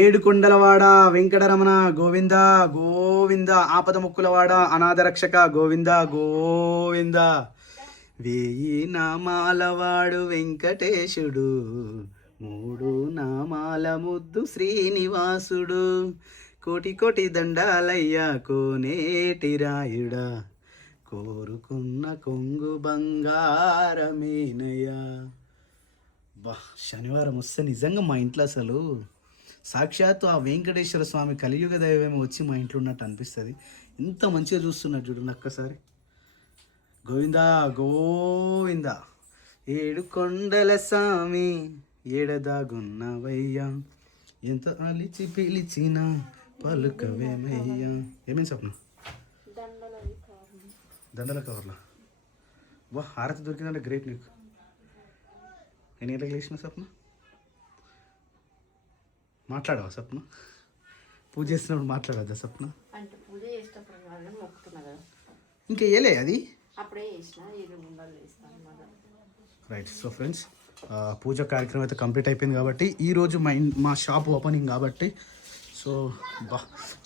ఏడుకొండలవాడ వెంకటరమణ గోవింద గోవింద, ఆపద ముక్కులవాడ అనాథ రక్షక గోవింద గోవింద, వేయి నామాలవాడు వెంకటేశుడు, మూడు నామాల ముద్దు శ్రీనివాసుడు, కోటి కోటి దండాలయ్యా కోనేటి రాయుడా, కోరుకున్న కొంగు బంగారమేనయ్యా. బా, శనివారం వస్తే నిజంగా మా ఇంట్లో అసలు సాక్షాత్తు ఆ వెంకటేశ్వర స్వామి కలియుగ దైవమే వచ్చి మా ఇంట్లో ఉన్నట్టు అనిపిస్తుంది. ఇంత మంచిగా చూస్తున్నట్టు చూడండి ఒక్కసారి. గోవింద గోవింద, ఏడు కొండల స్వామి ఏడదాగున్నవయ్యా, ఎంత అలిచి పిలిచిన పలుకవేమయ్యా. ఏమేమి స్వప్న? దండల కవర్లా. వా, హారతి దొరికిందంటే గ్రేట్. నీకు ఎన్ని గంటలకు లేచిన స్వప్న? మాట్లాడవా స్వప్న? పూజ చేస్తున్నప్పుడు మాట్లాడద్దా స్వప్న? ఇంకా వేయలే అది రైట్. సో ఫ్రెండ్స్, పూజ కార్యక్రమం అయితే కంప్లీట్ అయిపోయింది కాబట్టి ఈరోజు మా షాప్ ఓపెనింగ్ కాబట్టి, సో బా,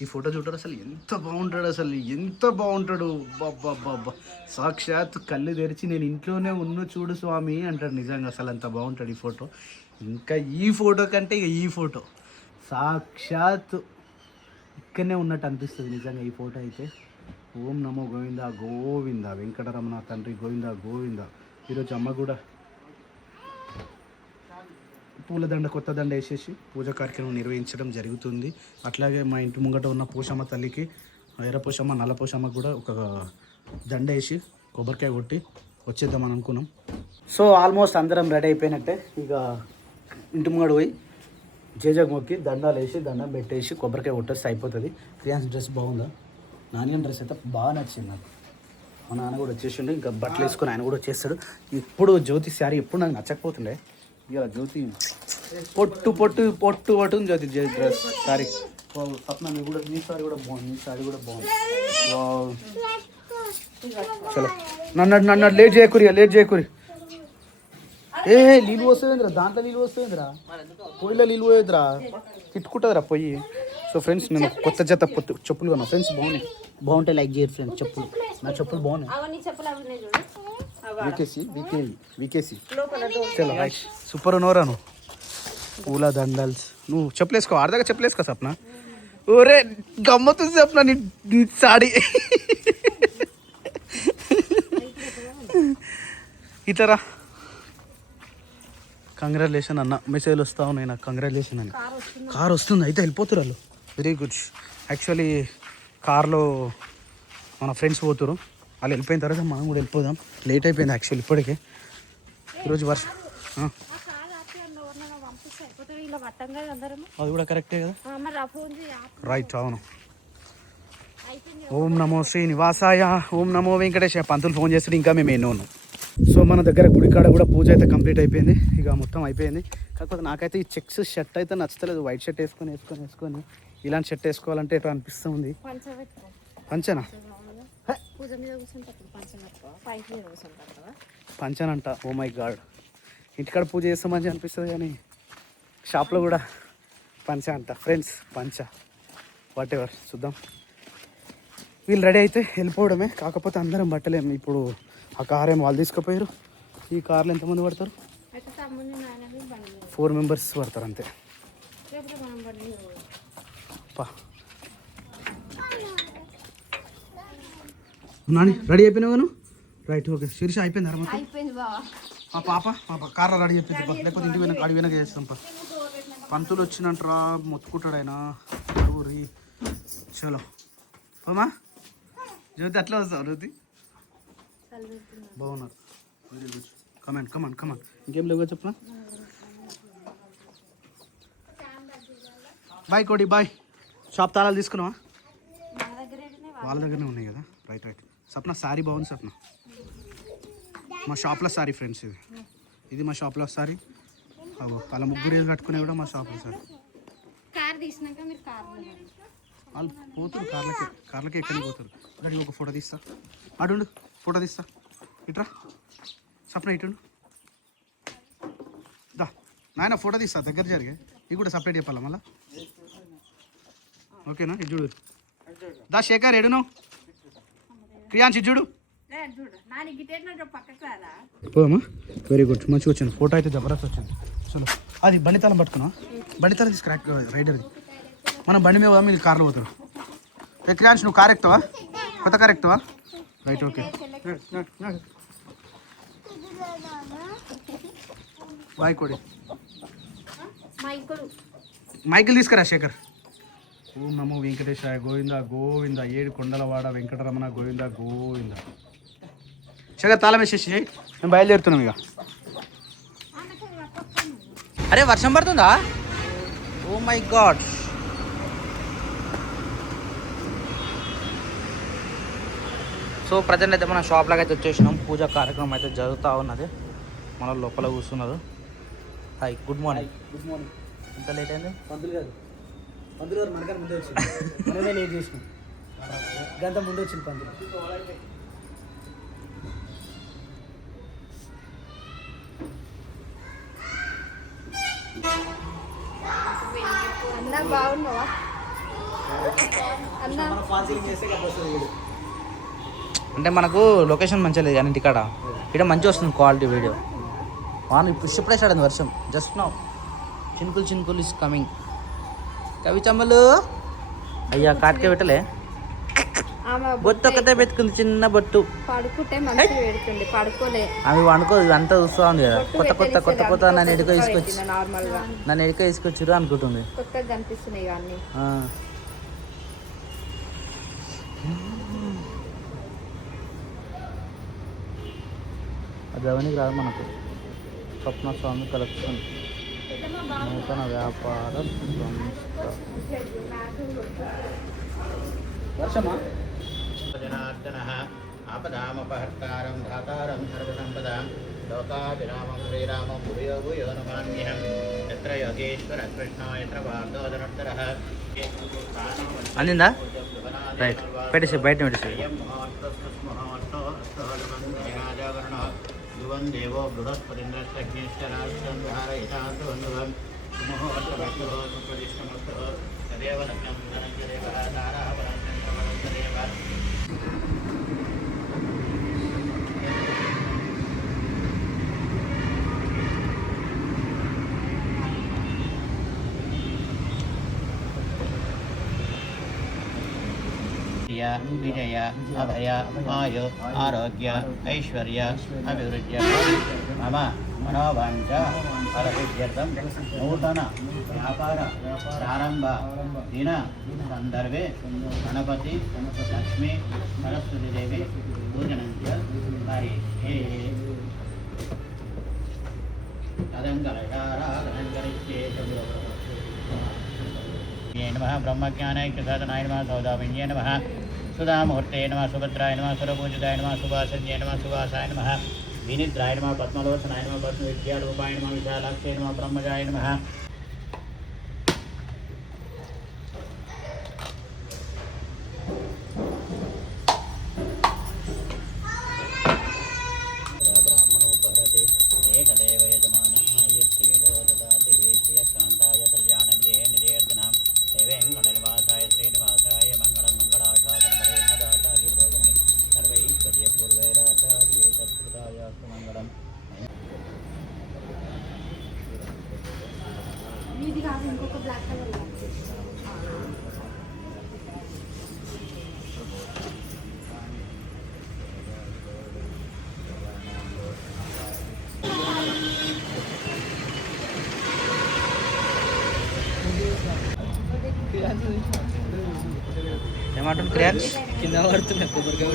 ఈ ఫోటో చూడరు అసలు ఎంత బాగుంటాడు, అసలు ఎంత బాగుంటాడు. బాబా, సాక్షాత్ కళ్ళు తెరిచి నేను ఇంట్లోనే ఉన్న చూడు స్వామి అంటాడు. నిజంగా అసలు అంత బాగుంటాడు ఈ ఫోటో. ఇంకా ఈ ఫోటో కంటే ఇక ఈ ఫోటో సాక్షాత్ ఇక్కడనే ఉన్నట్టు అనిపిస్తుంది నిజంగా ఈ ఫోటో అయితే. ఓం నమో గోవింద గోవింద, వెంకటరమణ తండ్రి గోవింద గోవింద. ఈరోజు అమ్మ కూడా పూలదండ కొత్త దండ వేసేసి పూజ కార్యక్రమం నిర్వహించడం జరుగుతుంది. అట్లాగే మా ఇంటి ముంగట ఉన్న పోషమ్మ తల్లికి, ఎర్ర పోషమ్మ నల్ల పోషమ్మ కూడా ఒక దండ వేసి కొబ్బరికాయ కొట్టి వచ్చేద్దామని అనుకున్నాం. సో ఆల్మోస్ట్ అందరం రెడీ అయిపోయినట్టే. ఇక ఇంటి ముంగడు పోయి జేజగ్ మొక్కి దండాలు వేసి దండం పెట్టేసి కొబ్బరికాయ కొట్టేస్తే అయిపోతుంది. క్రియాన్స్ డ్రెస్ బాగుందా? నాని డ్రెస్ అయితే బాగా నచ్చింది నాకు. మా నాన్న కూడా వచ్చేసిండు, ఇంకా బట్టలు వేసుకొని ఆయన కూడా వచ్చేస్తాడు. ఇప్పుడు జ్యోతి శారీ ఎప్పుడు నాకు నచ్చకపోతుండే, ఇలా జ్యోతి పొట్టు పొట్టు పొట్టు పట్టు జ్యోతి డ్రెస్ శారీ. సప్న మీ కూడా, మీ శారీ కూడా బాగుంది, మీ శారీ కూడా బాగుంది. చలో నన్ను లేట్ చేయకూరి. ఏ నీళ్ళు వస్తుందిరా, దాంట్లో నీళ్ళు వస్తుందిరా, పొయ్యిలో నీళ్ళు పోయేదిరా, తిట్టుకుంటుందిరా పొయ్యి. సో ఫ్రెండ్స్, నేను కొత్త జత చెప్పులు కొన్నా ఫ్రెండ్స్. బాగుంటాయి, లైక్ చేయరు ఫ్రెండ్స్. చెప్పులు, నా చెప్పులు బాగున్నాయి. వికేసి చలో రైట్. సూపర్ ఉన్నవరాను. పూల దండల్స్. నువ్వు చెప్పులు వేసుకో, ఆడదాకా చెప్పులు వేసుకో సప్న. ఓరే గమ్మత్తు సప్న నీ సాడీ. ఇతరా కంగ్రాచులేషన్ అన్న, మెసేజ్లు వస్తా ఉన్నాయి నాకు కంగ్రాచులేషన్ అని. కార్ వస్తుంది అయితే వెళ్ళిపోతారు వాళ్ళు. Very good. యాక్చువల్లీ కార్లో మన ఫ్రెండ్స్ పోతారు, వాళ్ళు వెళ్ళిపోయిన తర్వాత మనం కూడా వెళ్ళిపోదాం. లేట్ అయిపోయింది యాక్చువల్లీ ఇప్పటికే. ఈరోజు వర్షం. అది కూడా కరెక్టే కదా, రైట్. అవును. ఓం నమో శ్రీనివాసాయ, ఓం నమో వెంకటేశ. పంతులు ఫోన్ చేస్తాడు, ఇంకా మేము ఎన్నో ఉన్నాం. సో మన దగ్గర గుడికాడ కూడా పూజ అయితే కంప్లీట్ అయిపోయింది, ఇక మొత్తం అయిపోయింది. కాకపోతే నాకైతే ఈ చెక్స్ షర్ట్ అయితే నచ్చలేదు. వైట్ షర్ట్ వేసుకొని ఇలాంటి షర్ట్ వేసుకోవాలంటే ఎట్లా అనిపిస్తుంది. పంచనా? పంచనంట. ఓ మై గాడ్, ఇంటికాడ పూజ చేస్తే మంచిగా అనిపిస్తుంది, కానీ షాప్లో కూడా పంచ అంట ఫ్రెండ్స్. పంచ వాట్ ఎవర్, చూద్దాం. వీళ్ళు రెడీ అయితే వెళ్ళిపోవడమే. కాకపోతే అందరం పట్టలేము ఇప్పుడు. ఆ కార్ ఏమో వాళ్ళు తీసుకుపోయారు. ఈ కార్లో ఎంతమంది పడతారు? 4 మెంబర్స్ పడతారు అంతే. నాని రెడీ అయిపోయినావు నువ్వు? Right, okay. శీర్ష అయిపోయింది అరమత. మా పాప కార్లో రెడీ అయిపోయింది. లేకపోతే ఇంటి వెనక అడి వెనక చేస్తాం. పంతులు వచ్చినట్రా, మొత్తుకుంటాడు ఆయన ఊరి. చలో అమ్మా జ్యోతి, అట్లా వస్తావు జ్యోతి? బాగున్నారు, వెరీ గుడ్. కమాన్. ఇంకేం లేవు చెప్పనా? బాయ్ కోడి, బాయ్. షాప్ తాళాలు తీసుకున్నావా? వాళ్ళ దగ్గరనే ఉన్నాయి కదా. రైట్. సప్న సారీ బాగుంది సప్న. మా షాప్లో సారీ ఫ్రెండ్స్, ఇది మా షాప్లో సారీ. వాళ్ళ ముగ్గురు ఏది కట్టుకునే కూడా మా షాప్లో సారీ. వాళ్ళు పోతారు కార్లకి ఎక్కడికి పోతారు. అడిగి ఒక ఫోటో తీస్తా, అడుండు ఫోటో తీస్తా. ఇట్రా సప్న, ఇటుండు దా నాయన, ఫోటో తీస్తా దగ్గర జరిగే. ఇది కూడా సపరేట్ చెప్పాలా మళ్ళీ? ఓకేనా? ఇది చూడు. దా శేఖర్ ఎడును క్రియాన్స్ ఇది చూడు. పోమా, వెరీ గుడ్, మంచిగా వచ్చింది ఫోటో అయితే జబర్దస్త్ వచ్చింది. చలో అది బండితాలం పట్టుకున్నా, బండితాలం తీసుకురా రైడర్ది. మనం బండి మీద మీరు కార్లో పోతారు. క్రియాన్స్ నువ్వు కార్ ఎక్కుతావా? కొత్త కార్ ఎక్కుతావా? Right, okay. వాయికోడి మైకిల్ తీసుకురా శేఖర్. ఓం నమో వెంకటేశాయ గోవింద గోవింద, ఏడు కొండలవాడ వెంకటరమణ గోవింద గోవింద. శేఖర్ తాళం వేసేసి మేము బయలుదేరుతున్నాం ఇక. అరే వర్షం పడుతుందా? Oh my god. So present అయితే మనం షాప్లోకి అయితే వచ్చేసినాం. పూజా కార్యక్రమం అయితే జరుగుతూ ఉన్నది. మన లోపల కూర్చున్నారు. Hi, good morning. Good morning. ఎంత లేట్ అయింది? పంతులు గారు మనకన్నా ముందే వచ్చింది. మనమే లేట్ చేసినాం, గంట ముందు వచ్చింది పంతులు. అన్నా బాగున్నావా అన్నా? అంటే మనకు లొకేషన్ మంచిగా లేదు కానీ ఇక్కడ ఇక్కడ మంచిగా వస్తుంది క్వాలిటీ వీడియో. వాన్ ఇప్పుడే స్టార్ట్ అయింది వర్షం. జస్ట్ నౌ చినుకులు చినుకులు ఇస్ కమింగ్. కవి చమ్మలు అయ్యా కాటికే పెట్టలే, బొట్టు ఒకటే పెట్టుకుంది, చిన్న బొట్టు. పడుకుంటే మంచిగా పెడుతుంది, పడుకోలే. అవి వండుకో, ఇవంతా చూస్తూ ఉంది కదా. కొత్త నన్ను ఎడుకో తీసుకొచ్చి నార్మల్ గా నన్ను ఎడుకో తీసుకొచ్చిరు అనుకుంటుంది. కొత్తగా కనిపిస్తున్నాయి అన్ని. అది అవన్నీ రాదు మనకు. స్వప్న స్వామి కలెక్షన్ నూతన వ్యాపార సంస్థ. వర్షమా? జనార్దనః ఆపదామపహర్తారం ధాతారం సర్వసంపదాం లోకాభిరామం శ్రీరామం భూయో భూయో నమామ్యహం. యత్ర యోగేశ్వర కృష్ణ యత్ర పార్థోధనుత్తరః. అందిందా? రైట్, పెట్టేసి బయట పెట్టేసి. ధ్రువం దేవో బృహస్పతింద్రగ్నిశ్చరాశ్రం ధారయితాంధ్రువం ముహూర్తమస్తు సుప్రతిష్టమస్తు తదేవ లగ్నం ధనంజదేవ తారాబలం చంద్రబలం తదేవ. విజయ అభయ ఆయు ఆరోగ్య ఐశ్వర్య అభివృద్ధ్య మమ మనోవాంఛ ఫలసిద్ధ్యర్థం నూతన వ్యాపార ప్రారంభ దిన సందర్భే గణపతి లక్ష్మీ సరస్వతి దేవి పూజనం చ హరి నమః. బ్రహ్మజ్ఞానైక్యసాధనాయ నమః. సౌదామిన్యే నమః. సుధాముహూర్తే నమః. సుభద్రాయ నమః. సురపూజితాయ నమః. సుభాసన్యే నమః. సుభాసాయ నమః. వినిద్రాయ నమః. పద్మలోచనాయ నమః. పద్మవిద్యారూపాయ నమః. విశాలాక్షే నమః. బ్రహ్మజాయ నమః. బ్రాహ్మణోపహరతి ఏకదేవ యజమాన ఆయుష్ేదో దదాతి శ్రియ కాంతాయ కళ్యాణం దేహ నిదేర్జనం దేవేంకట నివాసాయ శ్రీనివాసాయ మంగళం మంగళాశాసన పరేర్మదాచార్య పురోగమై సర్వైశ్వర్య పూర్వైరాచార్యే సత్కృతాయాస్తు మంగళం. ఇది కాదు, ఇంకొక బ్లాక్ కలర్. ఏమంటుంది క్రియాన్స్? కింద పడుతున్నా కొబ్బరికాయ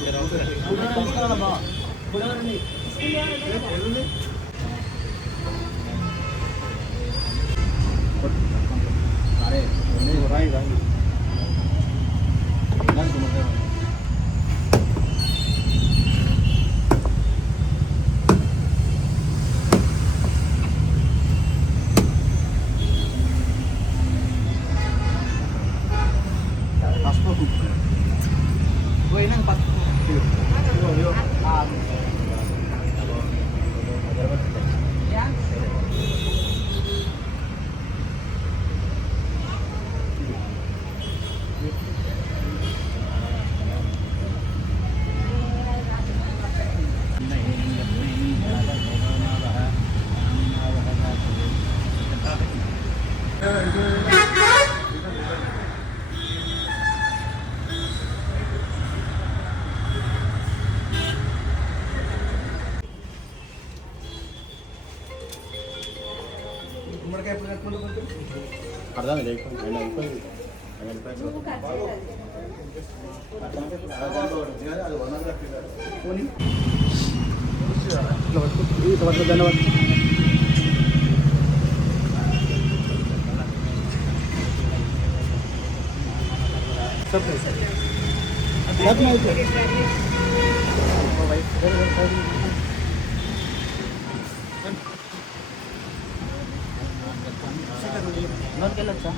లోనికి వెళ్ళొచ్చా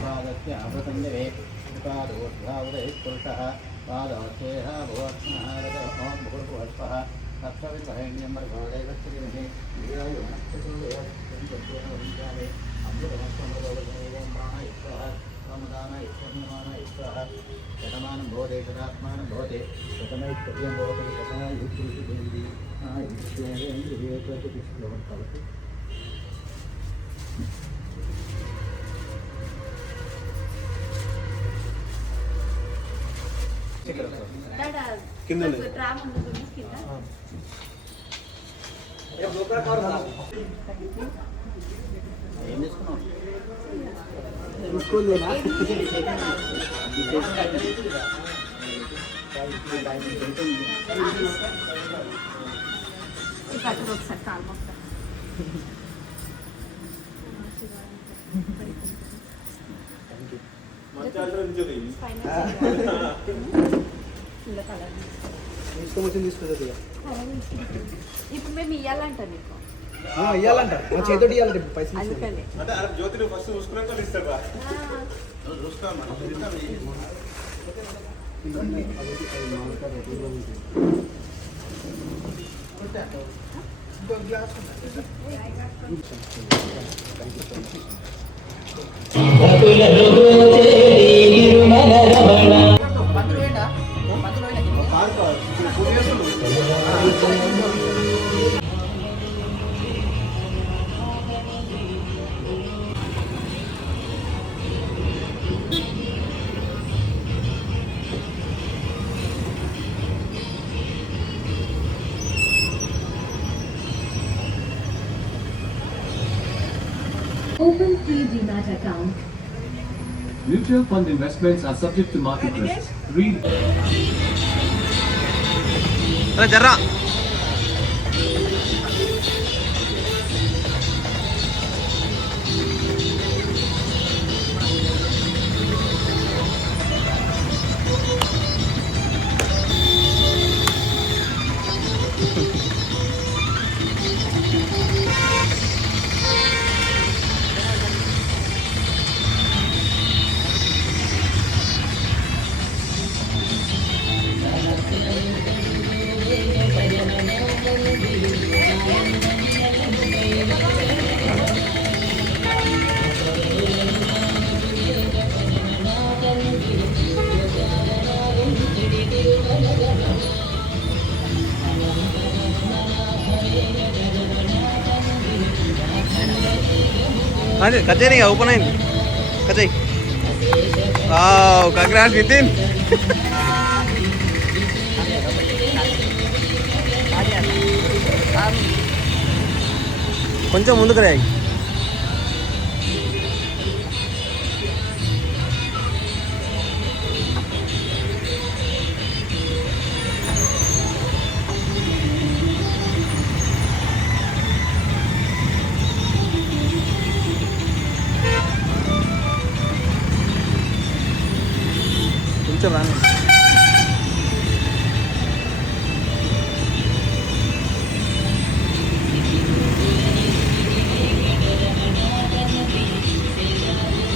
पादस्य अवसन्दवे पादोद्धावदे पुरुषः पादार्थेः भुवत्सनः ॐ भूर्भुवस्वः तत्सवितुर्वरेण्यं भर्गोदेवस्य धीमहि धियो यो नः प्रचोदयात् अमृतमस्मृतोदयं प्राणयस्वः प्रमदानयस्वर्णमानयस्वः शतमानं भवते शतात्मानं भवते शतमैश्वर्यं भवते शतमायुष्येन्द्रिये प्रतिष्ठितवन्तः ఏం తీసుకున్నావు ఒకసారి కాలు మొక్క ఇప్పుడు మేము ఇవ్వాలంట నీకు ఇవ్వాలంట మా చేతో ఇవ్వాలంట పైసలు అందుకని జ్యోతిని ఫస్ట్ చూసుకున్నాక ఇస్తాడు Open free Demat account. Mutual fund investments are subject to market risks. Read. జర్రా కట్ చేయని ఓపెన్ అయింది కట్ చేయి కంగ్రాట్స్ నితిన్ కొంచెం ముందుకు రా కొంచెం రాను